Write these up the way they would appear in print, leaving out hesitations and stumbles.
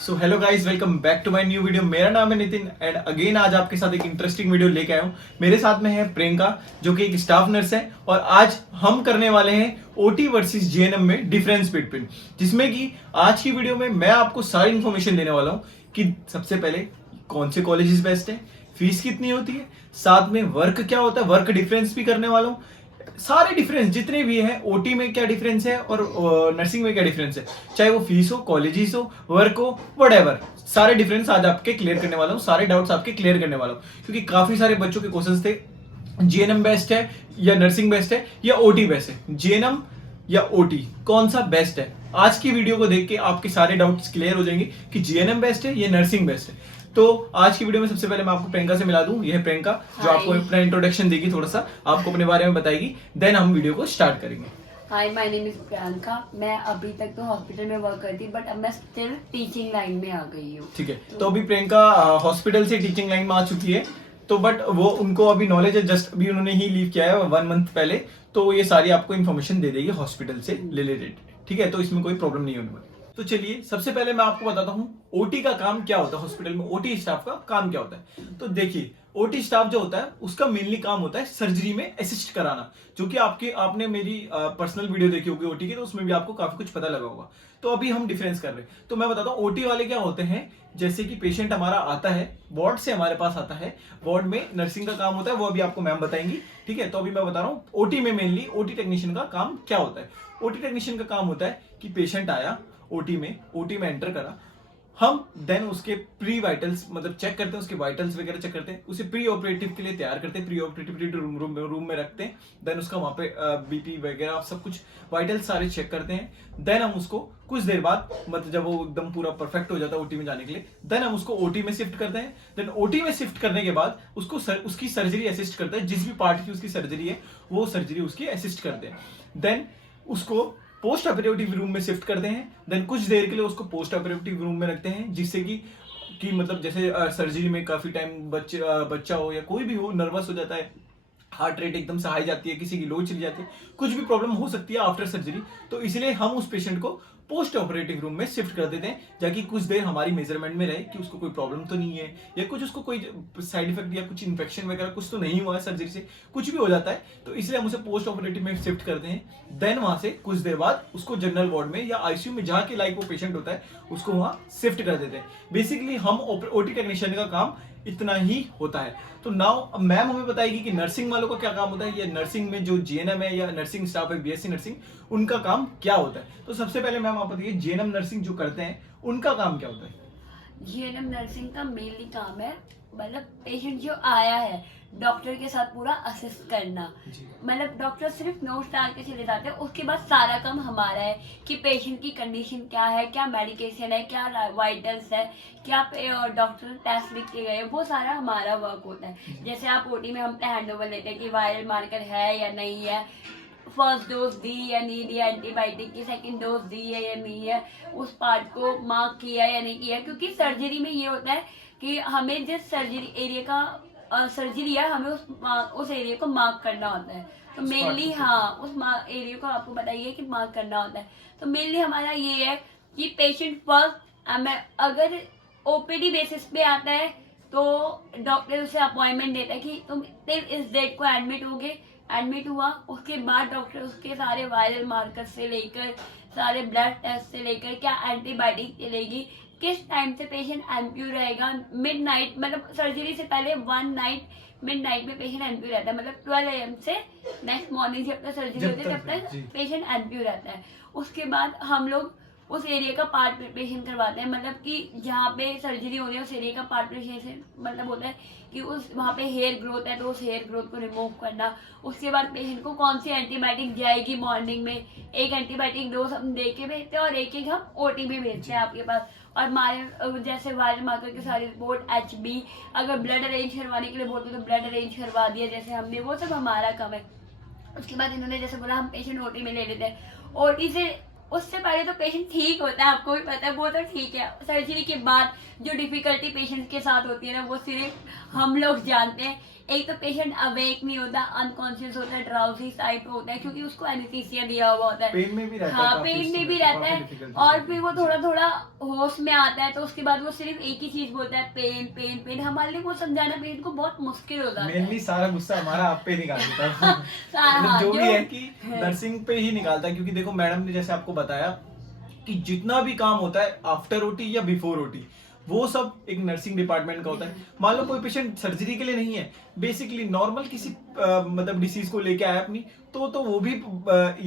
So hello guys, welcome back to my new video. मेरा नाम है नितिन एंड अगेन आज आपके साथ एक इंटरेस्टिंग वीडियो लेके आया हूँ। मेरे साथ में है प्रियंका जो कि एक स्टाफ नर्स है और आज हम करने वाले हैं ओटी वर्सेस जीएनएम में डिफरेंस बिटवीन, जिसमें कि आज की वीडियो में मैं आपको सारी इन्फॉर्मेशन देने वाला हूँ कि सबसे पहले कौन से कॉलेजेस बेस्ट है, फीस कितनी होती है, साथ में वर्क क्या होता है, वर्क डिफरेंस भी करने वाला हूँ। सारे डिफरेंस जितने भी हैं, ओटी में क्या डिफरेंस है और नर्सिंग में क्या डिफरेंस है, चाहे वो फीस हो, कॉलेजेस हो, वर्क हो, वट सारे डिफरेंस आज आपके क्लियर करने वाला हूँ, सारे डाउट्स आपके क्लियर करने वाला हूँ। क्योंकि काफी सारे बच्चों के क्वेश्चंस थे, जीएनएम बेस्ट है या नर्सिंग बेस्ट है या ओटी बेस्ट है, जीएनएम या ओटी कौन सा बेस्ट है। आज की वीडियो को देख के आपके सारे डाउट्स क्लियर हो जाएंगे कि जीएनएम बेस्ट है या नर्सिंग बेस्ट है। तो आज की वीडियो में सबसे पहले मैं आपको प्रियंका से मिला दूं। यह है प्रियंका जो आपको अपना इंट्रोडक्शन देगी, थोड़ा सा आपको अपने बारे में बताएगी, देन हम वीडियो को स्टार्ट करेंगे। हाय, माय नेम इज प्रियंका। मैं अभी तक तो हॉस्पिटल में वर्क करती बट अब मैं स्टिल टीचिंग लाइन में आ गई हूँ। ठीक है, तो अभी प्रियंका हॉस्पिटल से टीचिंग लाइन में आ चुकी है, तो बट वो उनको अभी नॉलेज है, जस्ट अभी उन्होंने ही लीव किया है 1 मंथ पहले, तो ये सारी आपको इन्फॉर्मेशन दे देगी हॉस्पिटल से रिलेटेड। ठीक है, तो इसमें कोई प्रॉब्लम नहीं होने वाली। तो चलिए सबसे पहले मैं आपको बताता हूँ ओटी का काम क्या होता है, हॉस्पिटल में ओटी स्टाफ का काम क्या होता है। तो देखिए, ओटी स्टाफ जो होता है उसका मेनली काम होता है सर्जरी में असिस्ट कराना, जो कि आपने मेरी पर्सनल वीडियो देखी होगी ओटी की, तो उसमें भी आपको काफी कुछ पता लगा होगा। तो अभी हम डिफरेंस कर रहे हैं, तो मैं बताता हूँ ओटी वाले क्या होते हैं। जैसे कि पेशेंट हमारा आता है वार्ड से, हमारे पास आता है वार्ड में, नर्सिंग का काम होता है, वो अभी आपको मैम बताएंगी। ठीक है, तो अभी मैं बता रहा हूँ ओटी में मेनली ओटी टेक्नीशियन का काम क्या होता है। ओटी टेक्नीशियन का काम होता है कि पेशेंट आया ओटी में एंटर करा, हम देन उसके प्री वाइटल्स मतलब चेक करते हैं, उसके वाइटल्स वगैरह चेक करते हैं, उसे प्री ऑपरेटिव के लिए तैयार करते हैं, प्री ऑपरेटिव रूम में रखते हैं। देन उसका वहां पे बीपी वगैरह सब कुछ वाइटल्स सारे चेक करते हैं। देन हम उसको कुछ देर बाद, मतलब जब वो एकदम पूरा परफेक्ट हो जाता है ओटी में जाने के लिए, देन हम उसको ओटी में शिफ्ट करते हैं। देन ओटी में शिफ्ट करने के बाद उसको उसकी सर्जरी असिस्ट करते हैं, जिस भी पार्ट की उसकी सर्जरी है वो सर्जरी उसकी असिस्ट करते हैं। देन उसको पोस्ट ऑपरेटिव रूम में शिफ्ट करते हैं। देन कुछ देर के लिए उसको पोस्ट ऑपरेटिव रूम में रखते हैं, जिससे कि मतलब जैसे सर्जरी में काफी टाइम बच्चा हो या कोई भी हो नर्वस हो जाता है, हार्ट रेट एकदम से हाई जाती है, किसी की लो चली जाती है, कुछ भी प्रॉब्लम हो सकती है आफ्टर सर्जरी, तो इसलिए हम उस पेशेंट को पोस्ट ऑपरेटिव रूम में शिफ्ट कर देते हैं, ताकि कुछ देर हमारी मेजरमेंट में रहे कि उसको कोई प्रॉब्लम तो नहीं है या कुछ उसको कोई साइड इफेक्ट या कुछ इन्फेक्शन वगैरह कुछ तो नहीं हुआ है सर्जरी से, कुछ भी हो जाता है, तो इसलिए हम उसे पोस्ट ऑपरेटिव में शिफ्ट करते हैं। देन वहां से कुछ देर बाद उसको जनरल वार्ड में या आईसीयू में जहाँ के लाइक वो पेशेंट होता है उसको वहां शिफ्ट कर देते हैं। बेसिकली हम ओटी टेक्नीशियन का काम इतना ही होता है। तो नाउ मैम हमें बताएगी कि नर्सिंग वालों का क्या काम होता है, या नर्सिंग में जो जीएनएम है या नर्सिंग स्टाफ है बीएससी नर्सिंग उनका काम क्या होता है। तो सबसे पहले मैम आप बताइए, जीएनएम नर्सिंग जो करते हैं उनका काम क्या होता है। जीएनएम नर्सिंग का मेनली काम है मतलब पेशेंट जो आया है डॉक्टर के साथ पूरा असिस्ट करना। मतलब डॉक्टर सिर्फ नोट डाल के चले जाते हैं, उसके बाद सारा काम हमारा है कि पेशेंट की कंडीशन क्या है, क्या मेडिकेशन है, क्या वाइटल्स है, क्या डॉक्टर टेस्ट लिख के गए, वो सारा हमारा वर्क होता है। जैसे आप ओटी में हम हैंड ओवर लेते हैं कि वायरल मार्कर है या नहीं है, फर्स्ट डोज दी या नहीं दिया, एंटीबायोटिक की सेकंड डोज दी है या नहीं है, उस पार्ट को मार्क किया या नहीं किया। क्योंकि सर्जरी में ये होता है कि हमें जिस सर्जरी एरिया का सर्जरी है हमें उस एरिया को मार्क करना होता है। तो मेनली हाँ उस एरिया को आपको बताइए कि मार्क करना होता है। तो मेनली हमारा ये है कि पेशेंट फर्स्ट अगर ओपीडी बेसिस पे आता है तो डॉक्टर उसे अपॉइंटमेंट देता है कि तुम इस डेट को एडमिट हुआ। उसके बाद डॉक्टर उसके सारे वायरल मार्कर से लेकर सारे ब्लड टेस्ट से लेकर क्या एंटीबायोटिक चलेगी, किस टाइम से पेशेंट एनपीयू रहेगा, मिडनाइट मतलब सर्जरी से पहले 1 नाइट मिडनाइट में पेशेंट एनपीयू रहता है, मतलब 12 AM से नेक्स्ट मॉर्निंग जब तक सर्जरी होती है तब तक पेशेंट एनपीयू रहता है। उसके बाद हम लोग उस एरिया का पार्ट प्रिपरेशन करवाते हैं, मतलब कि जहाँ पे सर्जरी हो रही है उस एरिया का पार्ट प्रिपरेशन मतलब होता है कि उस वहाँ पे हेयर ग्रोथ है तो उस हेयर ग्रोथ को रिमूव करना। उसके बाद पेशेंट को कौन सी एंटीबायोटिक जाएगी मॉर्निंग में, एक एंटीबायोटिक डोज हम दे के भेजते हैं और एक हम ओटी में भेजते हैं आपके पास। और हमारे जैसे वायरल मार्कर की सारी रिपोर्ट, HB, अगर ब्लड अरेंज करवाने के लिए बोलते तो ब्लड अरेंज करवा दिया जैसे हमने, वो सब हमारा काम है। उसके बाद इन्होंने जैसे बोला हम पेशेंट ओटी में ले लेते हैं, ओटी से उससे पहले तो पेशेंट ठीक होता है, आपको भी पता है, वो तो ठीक है। सर्जरी के बाद जो डिफिकल्टी पेशेंट के साथ होती है ना, वो सिर्फ हम लोग जानते हैं। एक तो पेशेंट अवेक नहीं होता, अनकॉन्शियस होता है, ड्राउजी टाइप होता है, क्योंकि उसको एनेस्थीसिया दिया हुआ होता है। पेन में भी रहता है, हाँ, काफी पेन उस में समय भी तो रहता काफी है। difficulties और होती फिर है। वो जी। थोड़ा थोड़ा होश में आता है, तो उसके बाद वो सिर्फ एक ही चीज बोलता है, पेन पेन पेन। हमारे लिए वो समझाना पेशेंट को बहुत मुश्किल हो जाता है। मेनली सारा गुस्सा हमारा आप पे निकाल देता है। हाँ, मतलब जो भी जो है कि नर्सिंग पे ही निकालता है, क्योंकि देखो मैडम ने जैसे आपको बताया कि जितना भी काम होता है आफ्टर ओटी या बिफोर ओटी, वो सब एक नर्सिंग डिपार्टमेंट का होता है। मान लो कोई पेशेंट सर्जरी के लिए नहीं है, बेसिकली नॉर्मल किसी मतलब डिसीज को लेके आया अपनी, तो वो भी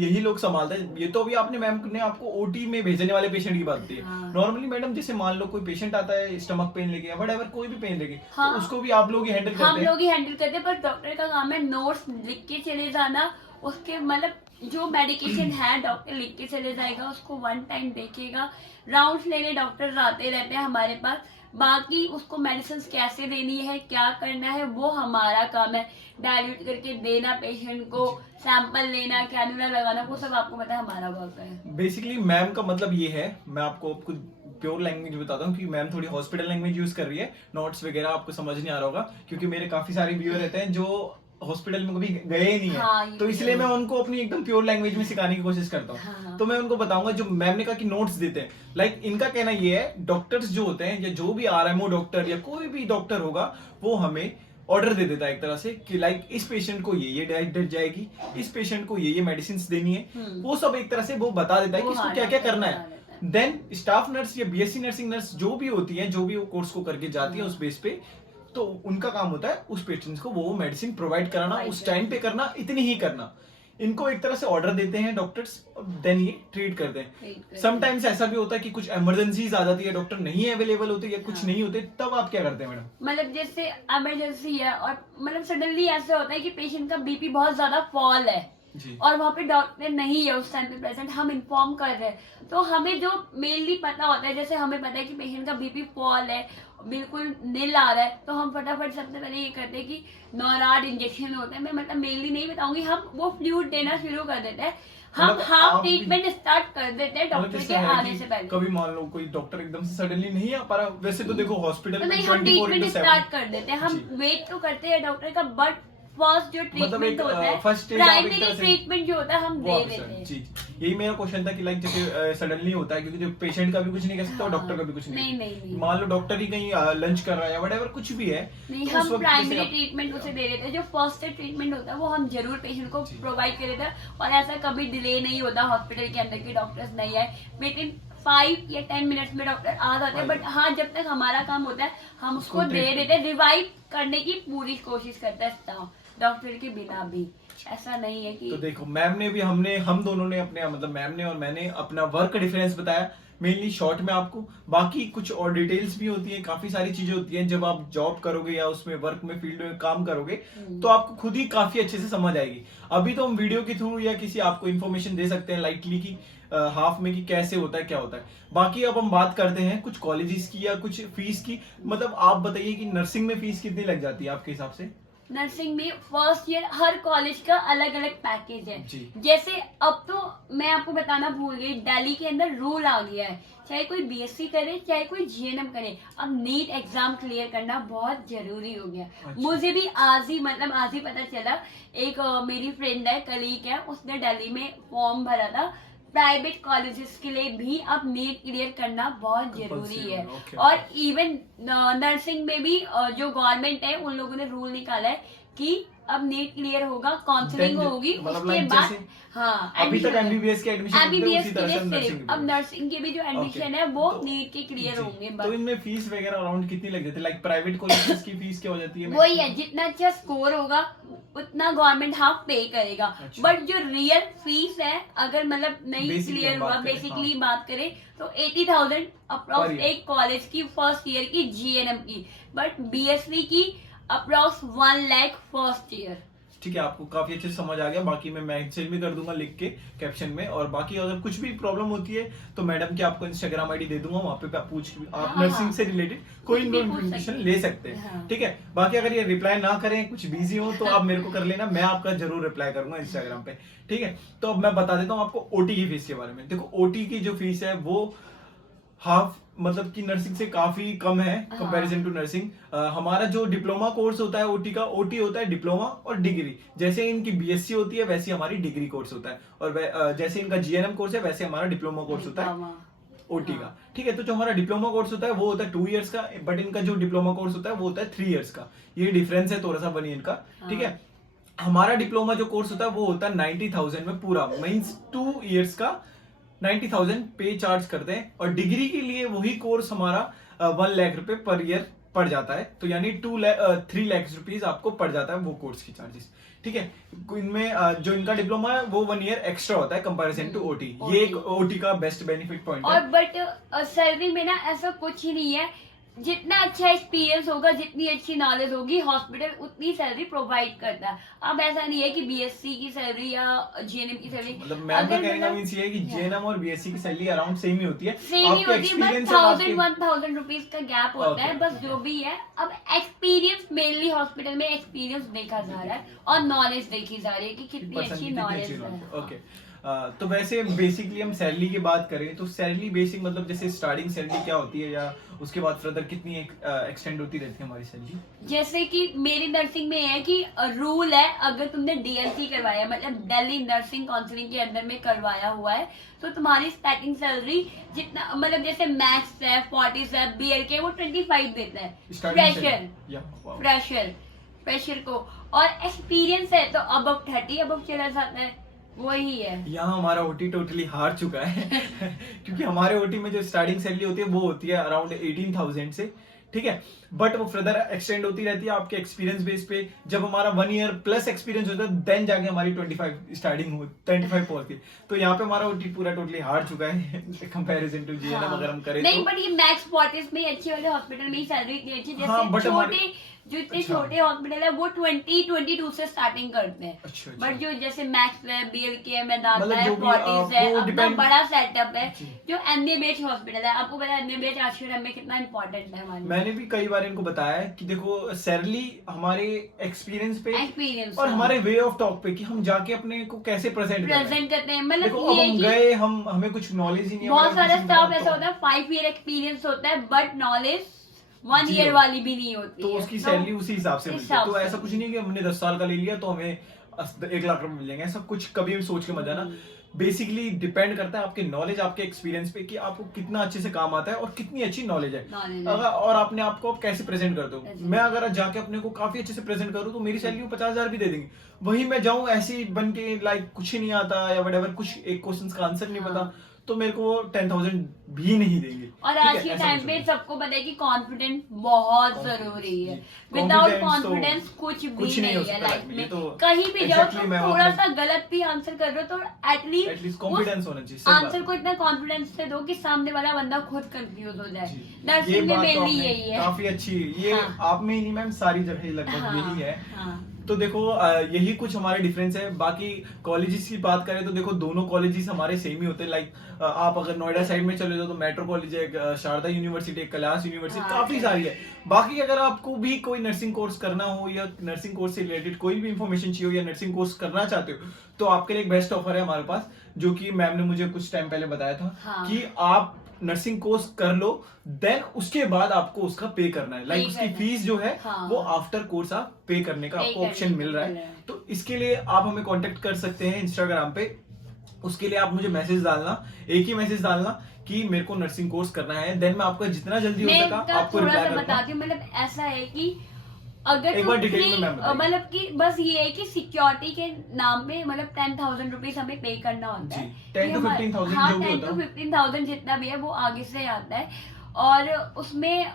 यही लोग संभालते हैं। ये तो अभी आपने मैम ने आपको ओटी में भेजने वाले पेशेंट की बात दी है। हाँ। नॉर्मली मैडम जैसे मान लो कोई पेशेंट आता है स्टमक पेन लेके या वट कोई भी पेन लेके, हाँ। तो उसको भी आप लोग ही हैंडल हम करते हैं। लोग ही हैंडल करते हैं, पर डॉक्टर का काम है नोट्स लिख के चले जाना। उसके मतलब जो मेडिकेशन है डॉक्टर लिख के चले जाएगा, उसको वन टाइम देखेगा। राउंड्स लेने डॉक्टर्स आते रहते हैं हमारे पास। बाकी उसको मेडिसिन कैसे देनी है, क्या करना है, वो हमारा काम है। डाइल्यूट करके देना पेशेंट को, सैंपल लेना, कैनुला लगाना, वो सब आपको पता है, हमारा वर्क है। बेसिकली मैम का मतलब ये है, मैं आपको कुछ प्योर लैंग्वेज बताता हूँ कि मैम थोड़ी हॉस्पिटल लैंग्वेज यूज कर रही है। नोट्स वगैरह आपको समझ नहीं आ रहा होगा, क्योंकि मेरे काफी सारे व्यूअर रहते हैं जो हॉस्पिटल में कभी गए ही नहीं है। हाँ, ये तो इसलिए मैं उनको अपनी एकदम प्योर लैंग्वेज में सिखाने की कोशिश करता हूँ। हाँ। तो मैं उनको बताऊंगा, जो मैम ने कहा कि नोट्स देते हैं, लाइक इनका कहना ये है, डॉक्टर्स जो होते हैं या जो भी आरएमओ डॉक्टर या कोई भी डॉक्टर होगा, वो हमें ऑर्डर दे देता है एक तरह से कि लाइक इस पेशेंट को ये डाइट दी जाएगी, इस पेशेंट को ये मेडिसिन देनी है। वो सब एक तरह से वो बता देता है कि इसको क्या क्या करना है। देन स्टाफ नर्स या बीएससी नर्सिंग नर्स जो भी होती है, जो भी वो कोर्स को करके जाती है उस बेस पे, तो उनका काम होता है उस पेशेंट को वो मेडिसिन प्रोवाइड कराना, उस टाइम पे करना, इतनी ही करना। इनको एक तरह से ऑर्डर देते हैं डॉक्टर्स, देन ये ट्रीट करते हैं। समटाइम्स ऐसा भी होता है कि कुछ इमरजेंसीज आ जाती है, डॉक्टर नहीं अवेलेबल होते या कुछ नहीं होते, तब आप क्या करते हैं मैडम? मतलब जैसे इमरजेंसी है और मतलब सडनली ऐसा होता है कि पेशेंट का बीपी बहुत ज्यादा फॉल है जी। और वहाँ पे डॉक्टर नहीं है उस टाइम पे प्रेजेंट, हम इन्फॉर्म कर रहे हैं, तो हमें जो मेनली पता होता है, जैसे हमें पता है कि पेशेंट का बीपी फॉल है, बिल्कुल नील आ रहा है, तो हम फटाफट सबसे पहले ये करते हैं कि नॉराड इंजेक्शन होता है। मैं मतलब मेनली नहीं बताऊंगी, हम वो फ्लूइड देना शुरू कर देते हैं। हम मतलब हाफ आप भी- ट्रीटमेंट स्टार्ट कर देते हैं मतलब डॉक्टर जैसे के है आने कि से पहले। कभी मान लो कोई डॉक्टर एकदम से सडनली नहीं आ पा रहा, वैसे तो देखो हॉस्पिटल तो में नहीं, हम 24 ट्रीटमेंट into 7 स्टार्ट कर देते हैं। हम जी। वेट तो करते हैं डॉक्टर का, बट फर्स्ट जो ट्रीटमेंट एक, होता है, first stage आप एक प्राइमरी तरह से- ट्रीटमेंट जो होता है हम वो दे आप देते सर हैं। जी, यही मेरा क्वेश्चन था कि लाइक जैसे सडनली होता है, क्योंकि जो पेशेंट का भी कुछ नहीं कर सकता और हाँ। डॉक्टर का भी कुछ नहीं, नहीं। मान लो डॉक्टर ही कहीं लंच कर रहा है या व्हाटएवर कुछ भी है, नहीं, तो उस हम वक्त प्राइमरी जैसे ट्रीटमेंट उसे दे देते हैं। जो फर्स्ट एड ट्रीटमेंट होता है वो हम जरूर पेशेंट को जी। प्रोवाइड कर देते हैं, और ऐसा कभी डिले नहीं होता हॉस्पिटल के अंदर कि डॉक्टर्स नहीं आए। विद इन 5 या 10 मिनट्स में डॉक्टर आ जाते हैं, बट हाँ, जब तक हमारा काम होता है हम उसको उसको दे treat- देते हैं। रिवाइव करने की पूरी कोशिश करता है स्टाफ डॉक्टर के बिना भी। ऐसा नहीं है कि तो देखो मैम ने भी हम दोनों ने अपने मतलब मैम ने और मैंने अपना वर्क डिफरेंस बताया मेनली शॉर्ट में आपको। बाकी कुछ और डिटेल्स भी होती हैं, काफी सारी चीजें होती हैं, जब आप जॉब करोगे या उसमें वर्क में फील्ड में काम करोगे तो आपको खुद ही काफी अच्छे से समझ आएगी। अभी तो हम वीडियो के थ्रू या किसी आपको इन्फॉर्मेशन दे सकते हैं लाइटली की हाफ में कि कैसे होता है क्या होता है। बाकी अब हम बात करते हैं कुछ कॉलेजेस की या कुछ फीस की। मतलब आप बताइए कि नर्सिंग में फीस कितनी लग जाती है आपके हिसाब से? नर्सिंग में फर्स्ट ईयर हर कॉलेज का अलग अलग पैकेज है। जी। जैसे अब तो मैं आपको बताना भूल गई, दिल्ली के अंदर रूल आ गया है, चाहे कोई बीएससी करे चाहे कोई जीएनएम करे, अब नीट एग्जाम क्लियर करना बहुत जरूरी हो गया। अच्छा। मुझे भी आज ही पता चला। एक मेरी फ्रेंड है, कलीग है, उसने दिल्ली में फॉर्म भरा था। प्राइवेट कॉलेजेस के लिए भी अब नीट क्लियर करना बहुत जरूरी है। Okay. और इवन नर्सिंग में भी जो गवर्नमेंट है उन लोगों ने रूल निकाला है कि अब नीट क्लियर होगा, काउंसलिंग Then होगी, मतलब उसके like बाद जैसे हाँ अभी तक admission होगा। एमबीबीएस के एडमिशन एमबीबीएस उसी के तरह लिए से नर्सिंग सिर्फ अब नर्सिंग के भी जो एडमिशन है वो नीट के क्लियर होंगे बस। तो इनमें फीस वगैरह अराउंड कितनी लग जाती है? लाइक प्राइवेट कॉलेजेस की फीस क्या हो जाती है? वही है, जितना अच्छा स्कोर होगा उतना गवर्नमेंट हाफ पे करेगा। अच्छा। बट जो रियल फीस है, अगर मतलब नहीं Basically क्लियर हम हुआ, बात करें, बेसिकली बात करें तो 80,000 अप्रॉक्स Per year। एक कॉलेज की फर्स्ट ईयर की जीएनएम की। बट बीएससी की अप्रॉक्स 1 लाख फर्स्ट ईयर। ठीक है, आपको काफी अच्छे से समझ आ गया। बाकी मैं मैसेज भी कर दूंगा लिख के कैप्शन में, और बाकी अगर कुछ भी प्रॉब्लम होती है तो मैडम की आपको इंस्टाग्राम आईडी दे दूंगा, वहाँ पे आप हाँ, नर्सिंग हाँ। से रिलेटेड कोई कुछ भी पूछ इन्फॉर्मेशन सकते ले सकते हैं। हाँ। ठीक है, बाकी अगर ये रिप्लाई ना करें, कुछ बिजी हो, तो आप मेरे को कर लेना, मैं आपका जरूर रिप्लाई करूंगा इंस्टाग्राम पे। ठीक है, तो अब मैं बता देता हूँ आपको ओटी की फीस के बारे में। देखो ओटी की जो फीस है वो हाफ मतलब कि नर्सिंग से काफी कम है कंपैरिजन टू नर्सिंग। हमारा जो डिप्लोमा कोर्स होता है ओटी का, ओटी होता है डिप्लोमा और डिग्री। जैसे इनकी बीएससी होती है वैसे हमारी डिग्री कोर्स होता है, और जैसे इनका जीएनएम कोर्स है वैसे हमारा डिप्लोमा कोर्स होता है ओटी का। ठीक है, तो जो हमारा डिप्लोमा कोर्स होता है वो होता है 2 इयर्स का, बट इनका जो डिप्लोमा कोर्स होता है वो होता है 3 इयर्स का। ये डिफरेंस है थोड़ा सा बनी इनका। ठीक है, हमारा डिप्लोमा जो कोर्स होता है वो होता है 90,000 में पूरा, मीन्स 2 इयर्स का 90,000 पे चार्ज करते हैं। और डिग्री के लिए वही कोर्स हमारा 1 लाख रुपए पर ईयर पड़ जाता है, तो यानी 3 लाख रुपीज आपको पड़ जाता है वो कोर्स की चार्जेस। ठीक है, इनमें जो इनका डिप्लोमा है वो 1 ईयर एक्स्ट्रा होता है कंपैरिजन टू ओटी। ये एक ओटी का बेस्ट बेनिफिट पॉइंट है। और बट सैलरी में ना ऐसा कुछ ही नहीं है, जितना अच्छा एक्सपीरियंस होगा, जितनी अच्छी नॉलेज होगी, हॉस्पिटल उतनी सैलरी प्रोवाइड करता है। अब ऐसा नहीं है कि बीएससी की सैलरी या जीएनएम की सैलरी, मतलब मैम का कहने का मीन्स ये है कि जीएनएम और बीएससी की सैलरी अराउंड सेम ही होती है, सेम ही होती है, बस 1,000 रुपीज का गैप होता है, बस जो भी है। अब एक्सपीरियंस मेनली हॉस्पिटल में एक्सपीरियंस देखा जा रहा है और नॉलेज देखी जा रही है कि कितनी अच्छी नॉलेज है। ओके, तो वैसे बेसिकली हम सैलरी की बात करें तो सैलरी बेसिक मतलब जैसे स्टार्टिंग सैलरी क्या होती है, या उसके बाद फर्दर कितनी एक्सटेंड होती रहती है हमारी सैलरी? जैसे कि मेरी नर्सिंग में है कि रूल है, अगर तुमने डीएनसी करवाया मतलब दिल्ली नर्सिंग काउंसिलिंग के अंदर में करवाया हुआ है, तो तुम्हारी स्टार्टिंग सैलरी जितना मतलब जैसे मैक्स है 40 है, बीएलके वो 25 देता है फ्रेशर को, और एक्सपीरियंस है तो अब 30 अब चला जाता है, वही है। यहाँ हमारा ओटी टोटली हार चुका है क्योंकि हमारे ओटी में जो स्टार्टिंग सैलरी होती है वो होती है अराउंड 18,000 से। ठीक है, बट वो फर्दर एक्सटेंड होती रहती है आपके एक्सपीरियंस बेस पे। जब हमारा 1 ईयर प्लस एक्सपीरियंस होता है देन जाके हमारी 25 स्टार्टिंग हो 25 पहुंचती है। तो यहाँ पे हमारा ओटी पूरा टोटली हार चुका है कंपैरिजन टू जीएनएम अगर हम करें नहीं, तो। बट ये मैक्स 40 में अच्छे वाले हॉस्पिटल में ही सैलरी इतनी अच्छी, जैसे हाँ, छोटे जो इतने छोटे हॉस्पिटल है वो 22 से स्टार्टिंग करते हैं। अच्छा। बट जो जैसे मैक्स है, बीएलके है, मेदांता मतलब है, जो भी फोर्टिस है, वो अपना depend- बड़ा सेटअप है। जो एमबीबीएस हॉस्पिटल है, आपको पता है एमबीबीएस आश्रम में कितना इंपॉर्टेंट है हमारे। मैंने भी कई बार इनको बताया है कि देखो सैलरी हमारे एक्सपीरियंस पे और हमारे वे ऑफ टॉक पे कि हम जाके अपने को कैसे प्रेजेंट करते हैं। मतलब देखो अब हम गए, हमें कुछ नॉलेज ही नहीं है। बहुत सारा स्टाफ ऐसा होता है 5 ईयर एक्सपीरियंस होता है बट नॉलेज 1 ईयर वाली भी नहीं होती तो है, उसकी सैलरी उसी हिसाब से मिलती है। तो ऐसा कुछ से। नहीं कि हमने 10 साल का ले लिया तो हमें 1 लाख रुपए मिल जाएंगे, ऐसा कुछ कभी भी सोच के मत जाना। बेसिकली डिपेंड करता है आपके नॉलेज, आपके एक्सपीरियंस पे कि आपको कितना अच्छे से काम आता है और कितनी अच्छी नॉलेज है अगर, और आपने आपको आप कैसे प्रेजेंट करते हो। मैं अगर जाके अपने को काफी अच्छे से प्रेजेंट करूँ तो मेरी सैलरी 50,000 भी दे देंगे। वही मैं जाऊं ऐसे ही बन के लाइक कुछ ही नहीं आता या वट कुछ एक क्वेश्चन का आंसर नहीं पता, तो मेरे को 10,000 भी नहीं देंगे। और आज के टाइम पे सबको पता है कि कॉन्फिडेंस बहुत जरूरी है। विदाउट कॉन्फिडेंस कुछ भी नहीं है लाइफ में। तो कहीं भी जाओ तो मैं थोड़ा सा गलत भी आंसर कर रहे हो तो एटलीस्ट कॉन्फिडेंस होना चाहिए। आंसर को इतना कॉन्फिडेंस से दो कि सामने वाला बंदा खुद कंफ्यूज हो जाए। ये नर्सिंग में बात तो मेनली आपने यही है। काफी अच्छी, ये आप में ही नहीं मैम सारी जगह लगभग यही है। तो देखो यही कुछ हमारे डिफरेंस है। बाकी कॉलेजेस की बात करें तो देखो दोनों कॉलेजेस हमारे सेम ही होते हैं। लाइक आप अगर नोएडा साइड में चले जाओ तो मेट्रो कॉलेज है, शारदा यूनिवर्सिटी, कैलाश यूनिवर्सिटी, काफी सारी है। बाकी अगर आपको भी कोई नर्सिंग कोर्स करना हो या नर्सिंग कोर्स से रिलेटेड कोई भी इंफॉर्मेशन चाहिए हो या नर्सिंग कोर्स करना चाहते हो तो आपके लिए एक बेस्ट ऑफर है हमारे पास, जो कि मैम ने मुझे कुछ टाइम पहले बताया था कि आप नर्सिंग कोर्स कर लो देन उसके बाद आपको उसका पे करना है। लाइक उसकी फीस जो है वो आफ्टर कोर्स आप पे करने का आपको ऑप्शन मिल रहा है। तो इसके लिए आप हमें कांटेक्ट कर सकते हैं इंस्टाग्राम पे। उसके लिए आप मुझे मैसेज डालना, एक ही मैसेज डालना कि मेरे को नर्सिंग कोर्स करना है, देन मैं आपका जितना जल्दी हो सका आपको रिप्लाई करूंगा। बताती हूँ, मतलब ऐसा है कि अगर एक बार डिटेल में मैम बताइए। मतलब कि बस ये है कि सिक्योरिटी के नाम पे मतलब 10,000 रुपीज हमें पे करना होता है। 10 to 15,000 हाँ, जो भी 10 होता to है 15,000 जितना भी है वो आगे से आता है। और उसमें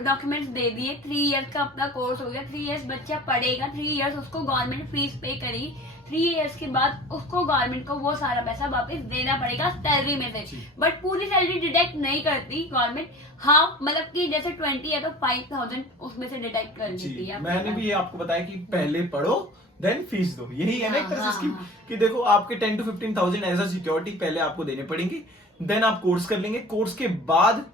डॉक्यूमेंट्स दे दिए, 3 इयर्स का अपना कोर्स हो गया, 3 इयर्स बच्चा पढ़ेगा, 3 इयर्स उसको गवर्नमेंट फीस पे करी, 3 इयर्स के बाद उसको गवर्नमेंट को वो सारा पैसा वापस देना पड़ेगा सैलरी में से। जी। बट पूरी सैलरी डिडक्ट नहीं करती गवर्नमेंट, हाँ मतलब कि जैसे 20 है तो 5000 उसमें से डिडक्ट कर देती जी, है। मैंने भी ये आपको बताया कि पहले पढ़ो देन फीस दो, यही है ना एक तरह से हाँ, स्कीम हाँ। कि देखो आपके 10 to 15,000 एज अ सिक्योरिटी पहले आपको देने पड़ेंगे, देन आप कोर्स कर लेंगे, कोर्स के बाद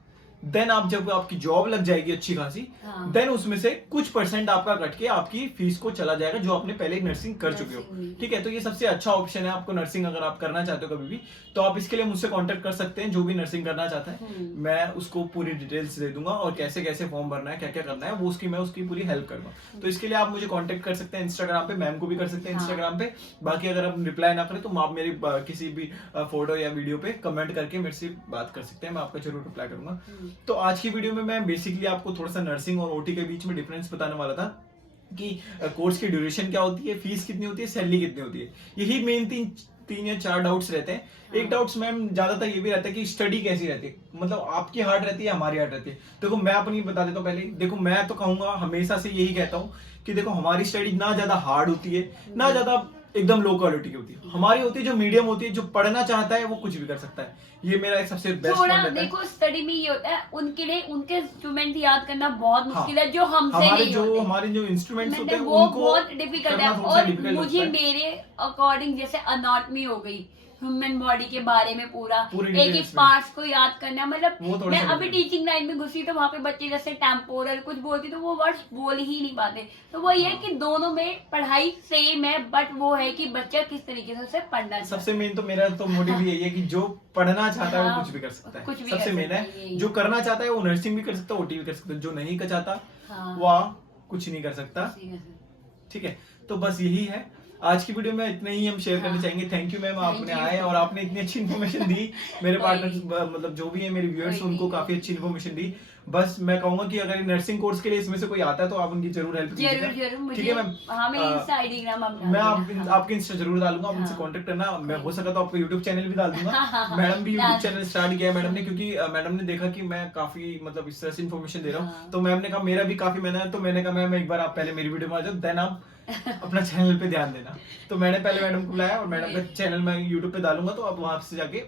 देन आप जब आपकी जॉब लग जाएगी अच्छी खासी, हाँ। देन उसमें से कुछ परसेंट आपका कट के आपकी फीस को चला जाएगा जो आपने पहले नर्सिंग कर चुके हो। नर्सिंग में। ठीक है, तो ये सबसे अच्छा ऑप्शन है आपको नर्सिंग अगर आप करना चाहते हो कभी भी, तो आप इसके लिए मुझसे कांटेक्ट कर सकते हैं। जो भी नर्सिंग करना चाहता है मैं उसको पूरी डिटेल्स दे दूंगा और कैसे कैसे फॉर्म भरना है, क्या क्या करना है, वो मैं उसकी पूरी हेल्प करूंगा। तो इसके लिए आप मुझे कांटेक्ट कर सकते हैं इंस्टाग्राम पे, मैम को भी कर सकते हैं हाँ। इंस्टाग्राम पे। बाकी अगर आप रिप्लाई ना करें तो आप मेरी किसी भी फोटो या वीडियो पे कमेंट करके मेरे से बात कर सकते हैं, मैं आपका जरूर रिप्लाई करूंगा। तो आज की वीडियो में मैं बेसिकली आपको थोड़ा सा नर्सिंग और ओटी के बीच में डिफरेंस बताने वाला था कि कोर्स की ड्यूरेशन क्या होती है, फीस कितनी होती है, सैलरी कितनी होती है। यही मेन तीन या चार डाउट्स रहते हैं। एक डाउट्स मैम ज्यादातर ये भी रहता है कि स्टडी कैसी रहती है, मतलब आपकी हार्ड रहती है हमारी हार्ड रहती है। देखो मैं अपनी बता देता हूँ पहले, देखो मैं तो कहूंगा हमेशा से यही कहता हूँ कि देखो हमारी स्टडी ना ज्यादा हार्ड होती है ना ज्यादा एकदम लो क्वालिटी की होती है, हमारी होती है जो मीडियम होती है, जो पढ़ना चाहता है वो कुछ भी कर सकता है। ये मेरा एक सबसे बेस्ट थोड़ा पॉइंट रहता है। देखो स्टडी में ये होता है उनके लिए, उनके इंस्ट्रूमेंट याद करना बहुत मुश्किल है जो हमसे हमारे नहीं जो होते। हमारे जो इंस्ट्रूमेंट्स होते हैं वो उनको बहुत डिफिकल्ट है। करना थोड़ा सा और difficult मुझे लगता है। मेरे अकॉर्डिंग जैसे अनाटमी हो गई, ह्यूमन बॉडी के बारे में पूरी एक details एक में। पार्ट्स को याद करना, मतलब वो थोड़ा मैं सा अभी difficult। टीचिंग लाइन में घुसी तो वहाँ पे बच्चे जैसे टेम्पोरल कुछ बोलती तो वो वर्ड्स बोल ही नहीं पाते। तो वो ये है कि दोनों में पढ़ाई सेम है, बट वो है कि बच्चा किस तरीके से उसे पढ़ना चाहिए। सबसे मेन तो मेरा तो मोटिव यही है कि जो पढ़ना चाहता है वो हाँ, कुछ भी कर सकता है। कुछ भी सबसे कर मेन सकता है है, यही। जो करना चाहता है वो नर्सिंग भी कर सकता है, ओटी भी कर सकता है। जो नहीं कर चाहता हाँ। वो कुछ नहीं कर सकता। ठीक है सर। ठीक है, तो बस यही है आज की वीडियो में, इतना ही हम शेयर करना हाँ। चाहेंगे। थैंक यू मैम, आपने Thank you। आए और आपने इतनी अच्छी इन्फॉर्मेशन दी। मेरे कोई पार्टनर्स नहीं। मतलब जो भी है मेरे व्यूअर्स कोई उनको नहीं। काफी अच्छी इन्फॉर्मेशन दी। बस मैं कहूंगा कि अगर नर्सिंग कोर्स के लिए इसमें से कोई आता है तो आप उनकी जरूर हेल्प जरूर कीजिएगा। जरूर मुझे, ठीक है मैम, हाँ मैं इंस्टा आईडी ग्राम मैं आपके इंस्टा जरूर डालूंगा, आप उनसे हाँ। कांटेक्ट करना। मैं कोई हो सका तो आपका यूट्यूब चैनल भी डाल दूंगा। हाँ, मैडम भी यूट्यूब डाल- चैनल स्टार्ट किया है मैडम ने, क्योंकि मैडम ने देखा कि मैं काफी मतलब इस तरह से इन्फॉर्मेशन दे रहा हूँ। हाँ। तो मैम ने कहा मेरा भी काफी मैंने, तो मैंने कहा मैम एक बार आप पहले मेरी वीडियो में आ जाओ, देन आप अपना चैनल पे ध्यान देना। तो मैंने पहले मैडम को बुलाया और मैडम का चैनल मैं यूट्यूब पे डालूंगा, तो आप वहां से जाके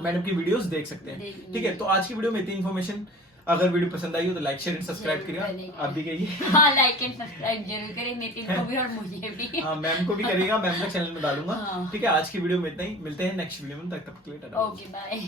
मैडम की वीडियोस देख सकते हैं। देख- ठीक है, तो आज की वीडियो में इतनी इन्फॉर्मेशन। अगर वीडियो पसंद आई हो तो लाइक शेयर एंड सब्सक्राइब जरूर करिएगा। करेंगे। आप भी करिए। हाँ लाइक एंड सब्सक्राइब जरूर करें, नितिन को भी और मुझे भी। हाँ मैम को भी करिएगा, मैम का चैनल में डालूंगा। हाँ। ठीक है, आज की वीडियो में इतना ही, मिलते हैं नेक्स्ट वीडियो में, तब तक के लिए टाटा। Okay bye.